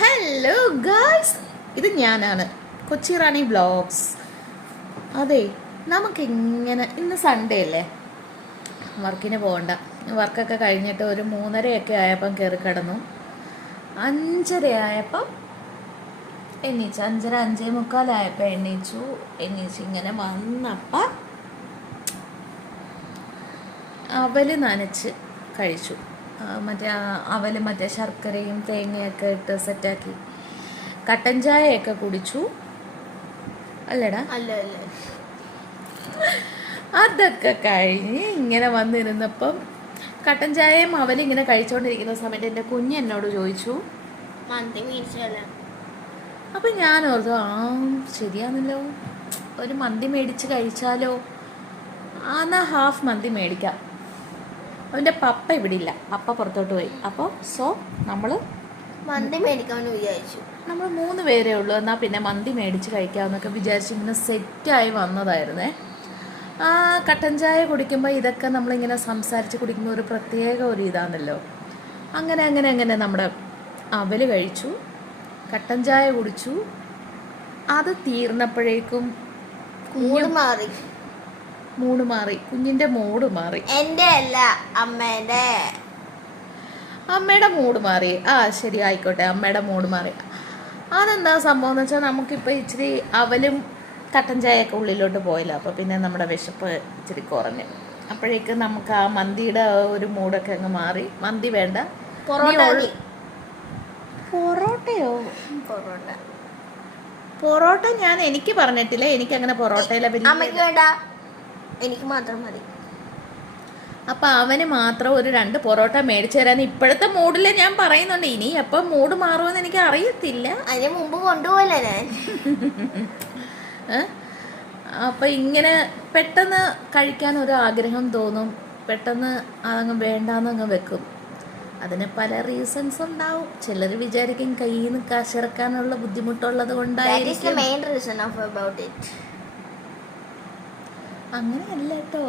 Hello guys, ഇത് ഞാനാണ് കൊച്ചി റാണി vlogs. അതെ, നമുക്കിങ്ങനെ ഇന്ന് സൺഡേ അല്ലേ, വർക്കിന് പോകണ്ട. വർക്കൊക്കെ കഴിഞ്ഞിട്ട് ഒരു 3:30 ആയപ്പം കയറി കിടന്നു. 5:30 ആയപ്പം എണ്ണീച്ചു. 5:30 5:45 ആയപ്പോൾ എണ്ണീച്ചു ഇങ്ങനെ വന്നപ്പം അവല് നനച്ച് കഴിച്ചു. മറ്റേ ശർക്കരയും തേങ്ങയൊക്കെ ഇട്ട് സെറ്റാക്കി കട്ടൻ ചായയൊക്കെ കുടിച്ചു. അല്ലടാ, അല്ല. അതൊക്കെ കഴിഞ്ഞ് ഇങ്ങനെ വന്നിരുന്നപ്പം കട്ടൻ ചായയും അവലിങ്ങനെ കഴിച്ചുകൊണ്ടിരിക്കുന്ന സമയത്ത് എൻ്റെ കുഞ്ഞ് എന്നോട് ചോദിച്ചു, മന്തി മേടിച്ചല്ല. അപ്പം ഞാൻ ഓർത്തു, ശരിയാണല്ലോ, ഒരു മന്തി മേടിച്ച് കഴിച്ചാലോ. എന്നാ ഹാഫ് മന്തി മേടിക്കാം. അവൻ്റെ പപ്പ ഇവിടെ ഇല്ല, പപ്പ പുറത്തോട്ട് പോയി. അപ്പോൾ നമ്മൾ മന്തി മേടിക്കാമെന്ന് വിചാരിച്ചു. നമ്മൾ 3 പേരേ ഉള്ളൂ, എന്നാൽ പിന്നെ മന്തി മേടിച്ച് കഴിക്കാമെന്നൊക്കെ വിചാരിച്ച് ഇങ്ങനെ സെറ്റായി വന്നതായിരുന്നേ. കട്ടൻ ചായ കുടിക്കുമ്പോൾ ഇതൊക്കെ നമ്മളിങ്ങനെ സംസാരിച്ച് കുടിക്കുമ്പോൾ ഒരു പ്രത്യേക ഒരു ഇതാണല്ലോ. അങ്ങനെ നമ്മുടെ അവല് കഴിച്ചു, കട്ടൻ ചായ കുടിച്ചു. അത് തീർന്നപ്പോഴേക്കും മൂഡ് മാറി. കുഞ്ഞിൻ്റെ മൂഡ് മാറി. എൻ്റെ അല്ല, അമ്മയുടെ മൂഡ് മാറി. ശരി, ആയിക്കോട്ടെ, അമ്മയുടെ മൂഡ് മാറി. അതെന്താ സംഭവം എന്ന് വെച്ചാൽ, നമുക്കിപ്പോൾ ഇച്ചിരി അവലും കട്ടൻ ചായയൊക്കെ ഉള്ളിലോട്ട് പോയില്ല. അപ്പോൾ പിന്നെ നമ്മുടെ വിശപ്പ് ഇച്ചിരി കുറഞ്ഞു. അപ്പോഴേക്ക് നമുക്ക് ആ മന്തിയുടെ ഒരു മൂഡൊക്കെ അങ്ങ് മാറി. മന്തി വേണ്ട, പൊറോട്ട ഞാൻ എനിക്ക് പറഞ്ഞിട്ടില്ല. എനിക്കങ്ങനെ പൊറോട്ടയിലെ വേണ്ട, എനിക്ക് മാത്രം മതി. അപ്പം അവന് മാത്രം ഒരു 2 പൊറോട്ട മേടിച്ചു തരാൻ ഇപ്പോഴത്തെ മൂഡിൽ ഞാൻ പറയുന്നുണ്ട്. ഇനി എപ്പം മൂഡ് മാറുമെന്ന് എനിക്ക് അറിയത്തില്ല. അതിന് മുമ്പ് കൊണ്ടുപോകല ഞാൻ. അപ്പം ഇങ്ങനെ പെട്ടെന്ന് കഴിക്കാൻ ഒരു ആഗ്രഹം തോന്നും, പെട്ടെന്ന് അതങ്ങ് വേണ്ടാന്നങ്ങ് വെക്കും. അതിന് പല റീസൺസ് ഉണ്ടാവും. ചിലർ വിചാരിക്കും കയ്യിൽ നിന്ന് കാശിറക്കാനുള്ള ബുദ്ധിമുട്ടുള്ളത് കൊണ്ടായിരിക്കും. അങ്ങനെയല്ല കേട്ടോ,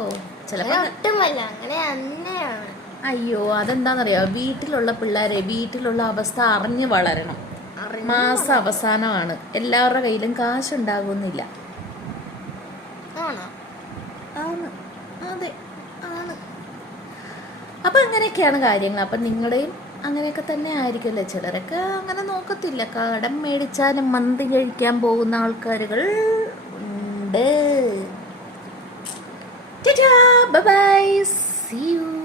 അയ്യോ, അതെന്താണെന്നറിയോ, വീട്ടിലുള്ള പിള്ളേരെ വീട്ടിലുള്ള അവസ്ഥ അറിഞ്ഞ് വളരണം. മാസ അവസാനമാണ്, എല്ലാവരുടെ കയ്യിലും കാശുണ്ടാകുന്നില്ല. അതെ, ആണ്. അപ്പൊ അങ്ങനെയൊക്കെയാണ് കാര്യങ്ങൾ. അപ്പൊ നിങ്ങളുടെയും അങ്ങനെയൊക്കെ തന്നെ ആയിരിക്കുമല്ലേ. ചിലരൊക്കെ അങ്ങനെ നോക്കത്തില്ല, കടം മേടിച്ചാലും മന്തി കഴിക്കാൻ പോകുന്ന ആൾക്കാരുകൾ ഉണ്ട്. Bye bye, see you.